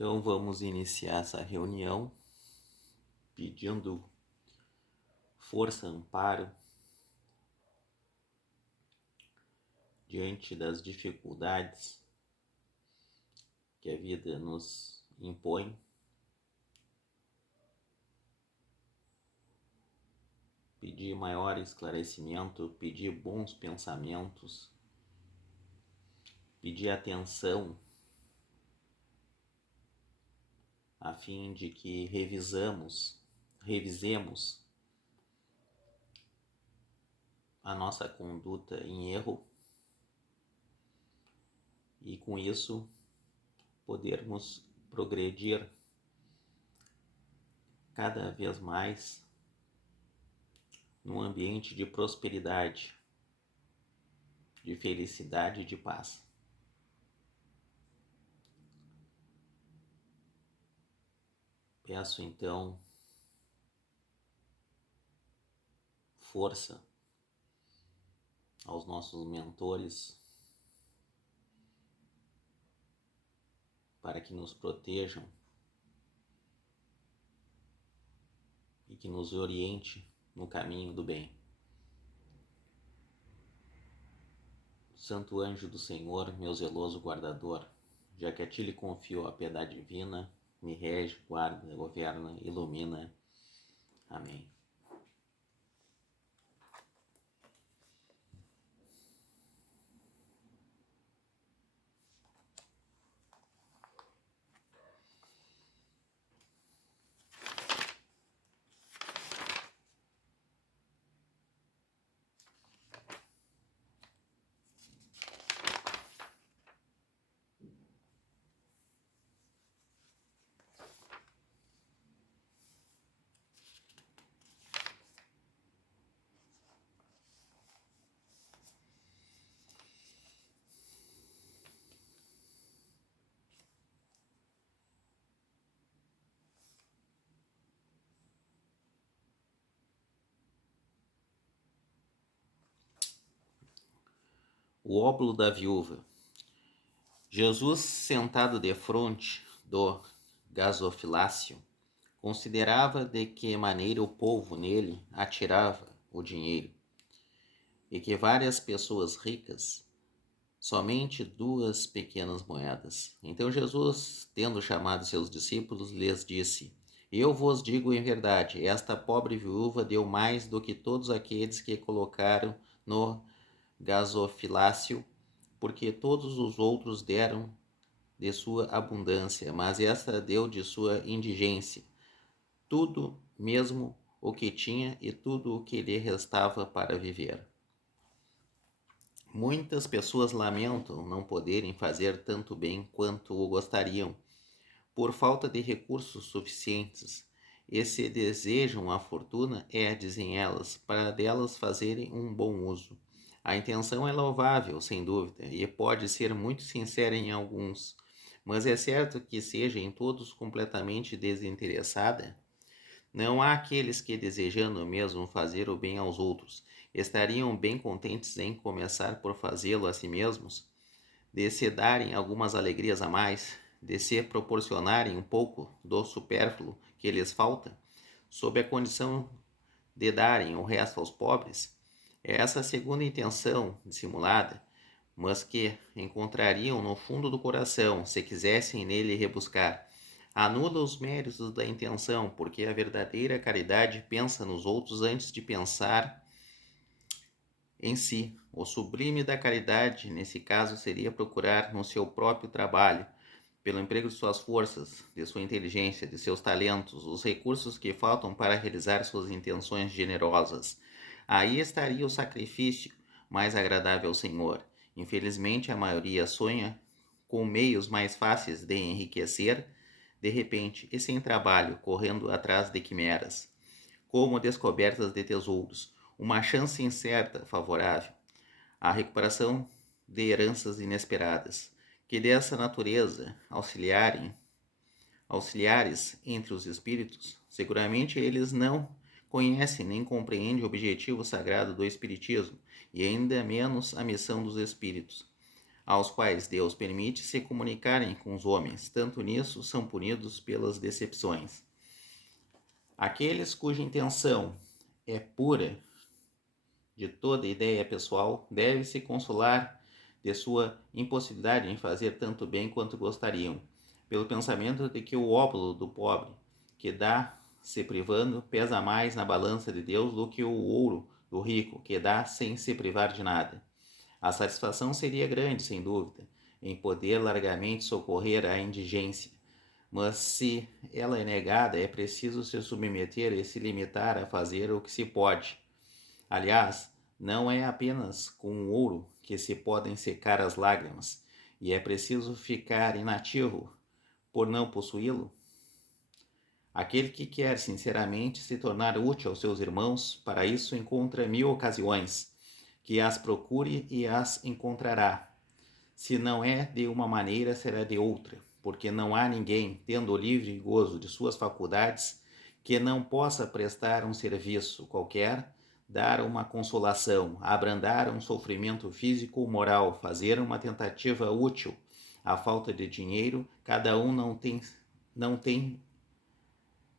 Então vamos iniciar essa reunião pedindo força, amparo diante das dificuldades que a vida nos impõe. Pedir maior esclarecimento, pedir bons pensamentos, pedir atenção, a fim de que revisemos a nossa conduta em erro e com isso podermos progredir cada vez mais num ambiente de prosperidade, de felicidade e de paz. Peço então força aos nossos mentores para que nos protejam e que nos oriente no caminho do bem. Santo anjo do Senhor, meu zeloso guardador, já que a ti lhe confio a piedade divina, me rege, guarda, governa, ilumina. Amém. O óbolo da viúva. Jesus, sentado defronte do gasofilácio, considerava de que maneira o povo nele atirava o dinheiro, e que várias pessoas ricas, somente 2 pequenas moedas. Então Jesus, tendo chamado seus discípulos, lhes disse: Eu vos digo em verdade, esta pobre viúva deu mais do que todos aqueles que colocaram no gasofilácio, porque todos os outros deram de sua abundância, mas esta deu de sua indigência, tudo mesmo o que tinha e tudo o que lhe restava para viver. Muitas pessoas lamentam não poderem fazer tanto bem quanto o gostariam, por falta de recursos suficientes, e se desejam a fortuna, dizem elas, para delas fazerem um bom uso. A intenção é louvável, sem dúvida, e pode ser muito sincera em alguns, mas é certo que seja em todos completamente desinteressada? Não há aqueles que, desejando mesmo fazer o bem aos outros, estariam bem contentes em começar por fazê-lo a si mesmos, de se darem algumas alegrias a mais, de se proporcionarem um pouco do supérfluo que lhes falta, sob a condição de darem o resto aos pobres? É essa a segunda intenção dissimulada, mas que encontrariam no fundo do coração, se quisessem nele rebuscar. Anula os méritos da intenção, porque a verdadeira caridade pensa nos outros antes de pensar em si. O sublime da caridade, nesse caso, seria procurar no seu próprio trabalho, pelo emprego de suas forças, de sua inteligência, de seus talentos, os recursos que faltam para realizar suas intenções generosas. Aí estaria o sacrifício mais agradável ao Senhor. Infelizmente, a maioria sonha com meios mais fáceis de enriquecer, de repente, e sem trabalho, correndo atrás de quimeras, como descobertas de tesouros, uma chance incerta, favorável, a recuperação de heranças inesperadas, que dessa natureza auxiliares entre os espíritos, seguramente eles não conhecem nem compreendem o objetivo sagrado do espiritismo, e ainda menos a missão dos espíritos. aos quais Deus permite se comunicarem com os homens, tanto nisso são punidos pelas decepções. Aqueles cuja intenção é pura de toda ideia pessoal devem se consolar de sua impossibilidade em fazer tanto bem quanto gostariam, pelo pensamento de que o óbolo do pobre, que dá se privando, pesa mais na balança de Deus do que o ouro do rico, que dá sem se privar de nada. A satisfação seria grande, sem dúvida, em poder largamente socorrer a indigência, mas se ela é negada, é preciso se submeter e se limitar a fazer o que se pode. Aliás, não é apenas com o ouro que se podem secar as lágrimas, e é preciso ficar inativo por não possuí-lo. Aquele que quer sinceramente se tornar útil aos seus irmãos, para isso encontra 1000 ocasiões, que as procure e as encontrará. Se não é de uma maneira, será de outra, porque não há ninguém, tendo o livre gozo de suas faculdades, que não possa prestar um serviço qualquer, dar uma consolação, abrandar um sofrimento físico ou moral, fazer uma tentativa útil. A falta de dinheiro, cada um não tem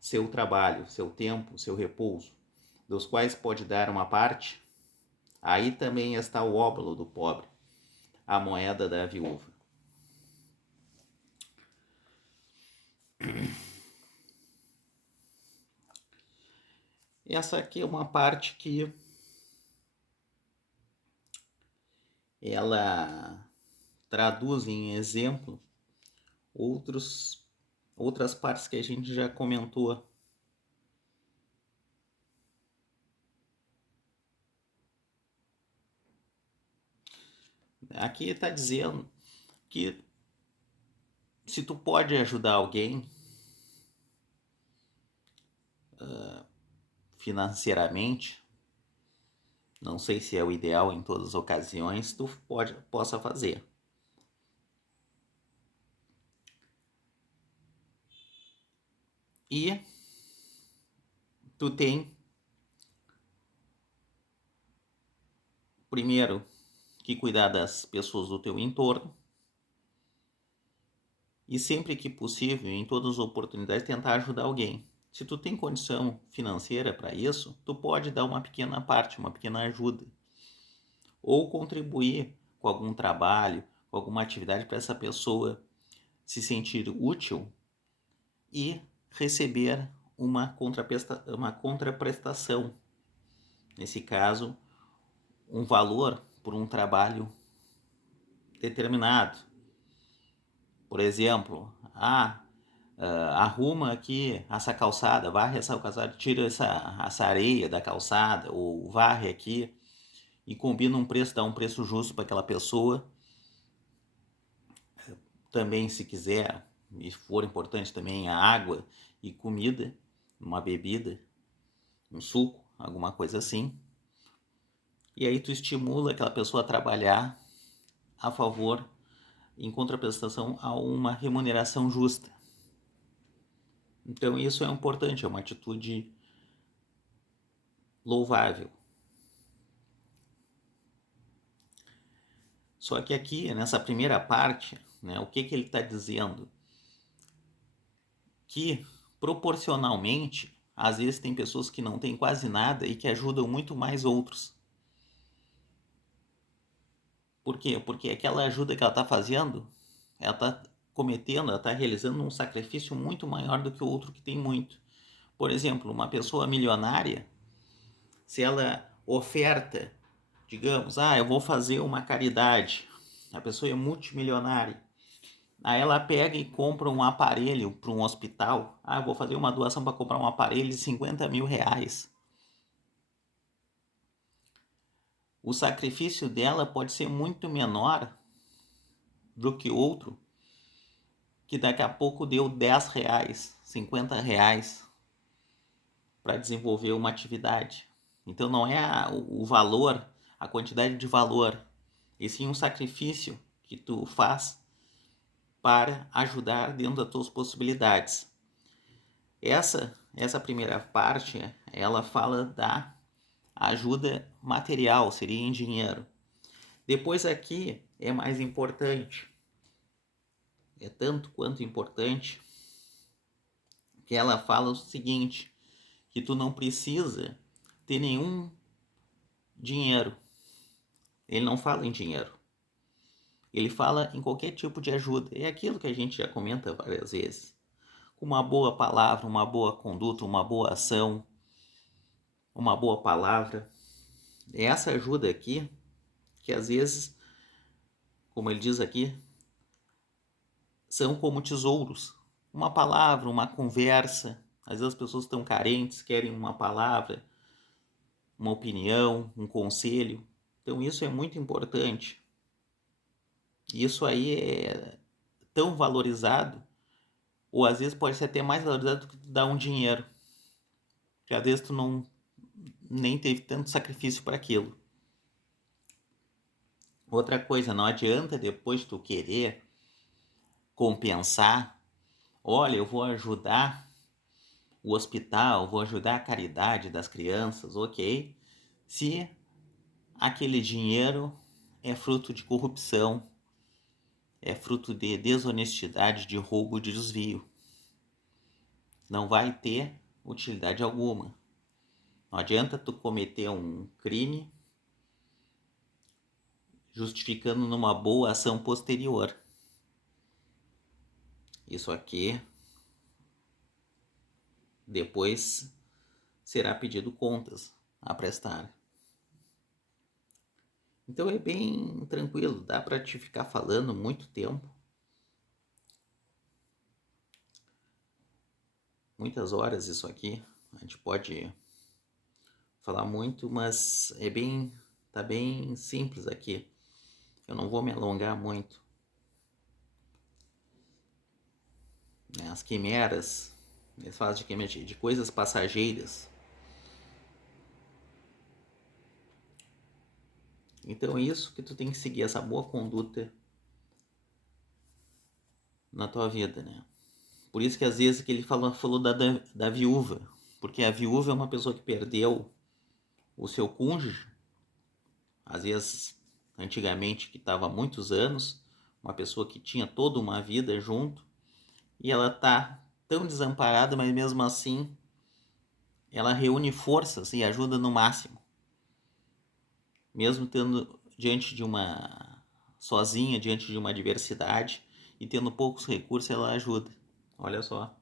seu trabalho, seu tempo, seu repouso, dos quais pode dar uma parte. Aí também está o óbolo do pobre, a moeda da viúva. Essa aqui é uma parte que ela traduz em exemplo outras partes que a gente já comentou. Aqui está dizendo que se tu pode ajudar alguém financeiramente, não sei se é o ideal em todas as ocasiões, tu possa fazer. E tu tem, primeiro, que cuidar das pessoas do teu entorno e sempre que possível, em todas as oportunidades, tentar ajudar alguém. Se tu tem condição financeira para isso, tu pode dar uma pequena parte, uma pequena ajuda, ou contribuir com algum trabalho, com alguma atividade para essa pessoa se sentir útil e receber uma contraprestação. Nesse caso, um valor por um trabalho determinado. Por exemplo, arruma aqui essa calçada, varre essa calçada, tira essa areia da calçada, ou varre aqui e combina um preço, dá um preço justo para aquela pessoa. Também, se quiser, e for importante também, a água e comida, uma bebida, um suco, alguma coisa assim. E aí tu estimula aquela pessoa a trabalhar a favor, em contraprestação a uma remuneração justa. Então isso é importante, é uma atitude louvável. Só que aqui, nessa primeira parte, né, o que ele está dizendo? Que proporcionalmente, às vezes tem pessoas que não têm quase nada e que ajudam muito mais outros. Por quê? Porque aquela ajuda que ela está fazendo, ela está cometendo, ela está realizando um sacrifício muito maior do que o outro que tem muito. Por exemplo, uma pessoa milionária, se ela oferta, digamos, eu vou fazer uma caridade, a pessoa é multimilionária, aí ela pega e compra um aparelho para um hospital, eu vou fazer uma doação para comprar um aparelho de 50 mil reais. O sacrifício dela pode ser muito menor do que outro, que daqui a pouco deu 10 reais, 50 reais para desenvolver uma atividade. Então não é o valor, a quantidade de valor, e sim um sacrifício que tu faz para ajudar dentro das tuas possibilidades. Essa primeira parte, ela fala da ajuda material, seria em dinheiro. Depois aqui é mais importante. É tanto quanto importante que ela fala o seguinte, que tu não precisa ter nenhum dinheiro. Ele não fala em dinheiro. Ele fala em qualquer tipo de ajuda. É aquilo que a gente já comenta várias vezes. Uma boa palavra, uma boa conduta, uma boa ação, uma boa palavra. É essa ajuda aqui que às vezes, como ele diz aqui, são como tesouros. Uma palavra, uma conversa. Às vezes as pessoas estão carentes, querem uma palavra, uma opinião, um conselho. Então isso é muito importante. Isso aí é tão valorizado, ou às vezes pode ser até mais valorizado do que tu dar um dinheiro. Porque às vezes tu não nem teve tanto sacrifício para aquilo. Outra coisa, não adianta depois tu querer compensar. Olha, eu vou ajudar o hospital, vou ajudar a caridade das crianças, ok? Se aquele dinheiro é fruto de corrupção, é fruto de desonestidade, de roubo, de desvio. Não vai ter utilidade alguma. Não adianta tu cometer um crime justificando numa boa ação posterior. Isso aqui depois será pedido contas a prestar. Então é bem tranquilo, dá para te ficar falando muito tempo, muitas horas isso aqui. A gente pode falar muito, mas tá bem simples aqui. Eu não vou me alongar muito. As quimeras, eles falam de quimeras de coisas passageiras. Então é isso que tu tem que seguir, essa boa conduta na tua vida, né? Por isso que às vezes que ele falou da viúva, porque a viúva é uma pessoa que perdeu o seu cônjuge, às vezes antigamente que estava há muitos anos, uma pessoa que tinha toda uma vida junto, e ela tá tão desamparada, mas mesmo assim ela reúne forças e ajuda no máximo. Mesmo tendo diante de uma sozinha, diante de uma adversidade e tendo poucos recursos, ela ajuda. Olha só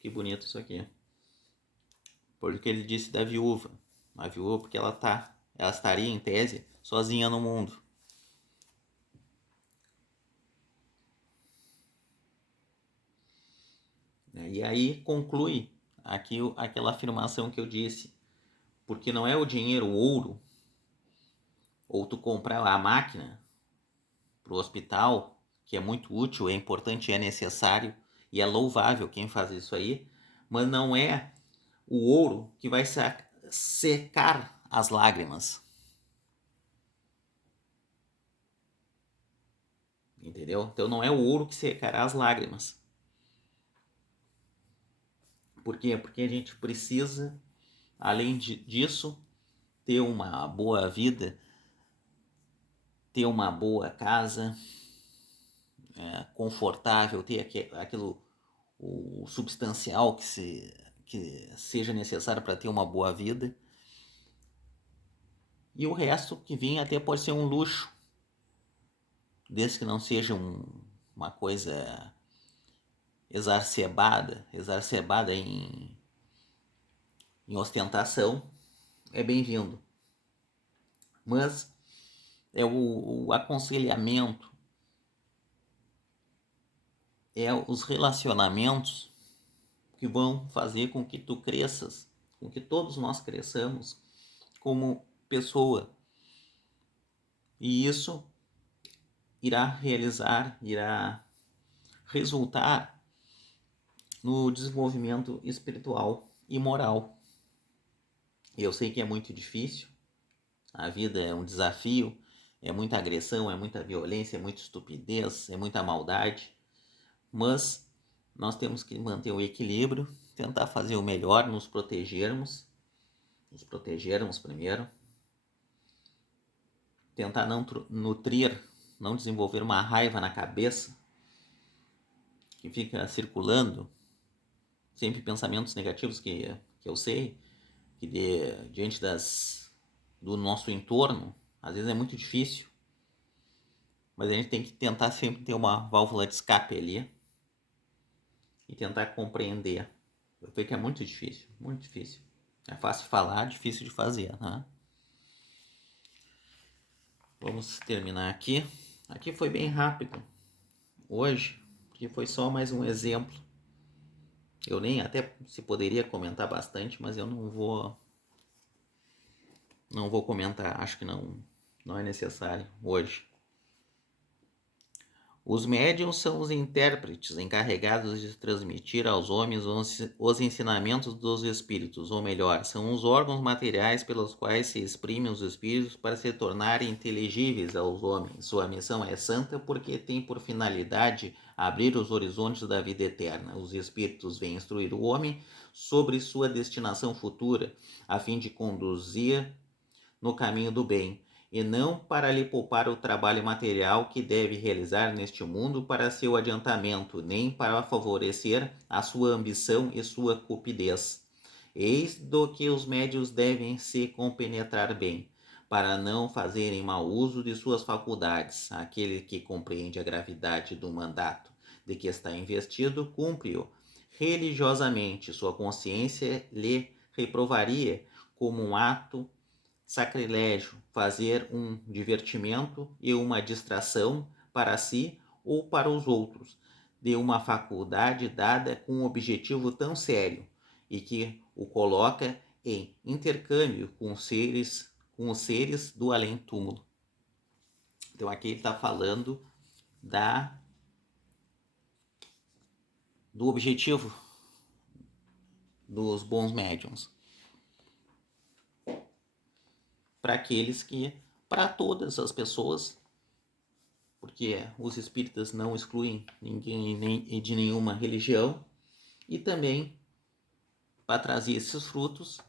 que bonito isso aqui. Porque ele disse da viúva. A viúva porque ela estaria em tese sozinha no mundo. E aí conclui aqui aquela afirmação que eu disse, porque não é o dinheiro, o ouro, ou tu comprar a máquina para o hospital, que é muito útil, é importante, é necessário e é louvável quem faz isso aí, mas não é o ouro que vai secar as lágrimas. Entendeu? Então não é o ouro que secará as lágrimas. Por quê? Porque a gente precisa, além disso, ter uma boa vida, ter uma boa casa, confortável, ter aquilo, o substancial que seja necessário para ter uma boa vida. E o resto que vem até pode ser um luxo, desde que não seja uma coisa exacerbada em ostentação, é bem-vindo. Mas é o aconselhamento, é os relacionamentos que vão fazer com que tu cresças, com que todos nós cresçamos como pessoa. E isso irá resultar no desenvolvimento espiritual e moral. Eu sei que é muito difícil, a vida é um desafio, é muita agressão, é muita violência, é muita estupidez, é muita maldade, mas nós temos que manter o equilíbrio, tentar fazer o melhor, nos protegermos primeiro, tentar não nutrir não desenvolver uma raiva na cabeça que fica circulando, sempre pensamentos negativos que eu sei, que diante do nosso entorno, às vezes é muito difícil, mas a gente tem que tentar sempre ter uma válvula de escape ali e tentar compreender. Eu sei que é muito difícil, muito difícil. É fácil falar, difícil de fazer, né? Vamos terminar aqui. Aqui foi bem rápido hoje, porque foi só mais um exemplo. Eu nem até se poderia comentar bastante, mas eu não vou comentar. Acho que não é necessário hoje. Os médiuns são os intérpretes encarregados de transmitir aos homens os ensinamentos dos espíritos, ou melhor, são os órgãos materiais pelos quais se exprimem os espíritos para se tornarem inteligíveis aos homens. Sua missão é santa porque tem por finalidade abrir os horizontes da vida eterna. Os espíritos vêm instruir o homem sobre sua destinação futura, a fim de conduzir no caminho do bem, e não para lhe poupar o trabalho material que deve realizar neste mundo para seu adiantamento, nem para favorecer a sua ambição e sua cupidez. Eis do que os médios devem se compenetrar bem, para não fazerem mau uso de suas faculdades. Aquele que compreende a gravidade do mandato de que está investido, cumpre-o religiosamente. Sua consciência lhe reprovaria como um ato sacrilégio fazer um divertimento e uma distração para si ou para os outros de uma faculdade dada com um objetivo tão sério e que o coloca em intercâmbio com os seres do além-túmulo. Então aqui ele está falando do objetivo dos bons médiums. Para todas as pessoas, porque os espíritas não excluem ninguém nem de nenhuma religião, e também para trazer esses frutos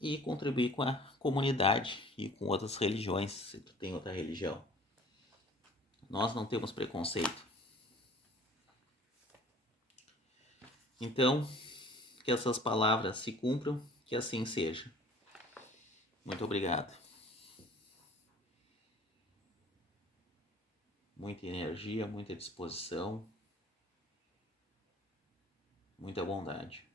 e contribuir com a comunidade e com outras religiões, se tu tem outra religião. Nós não temos preconceito. Então, que essas palavras se cumpram, que assim seja. Muito obrigado. Muita energia, muita disposição, muita bondade.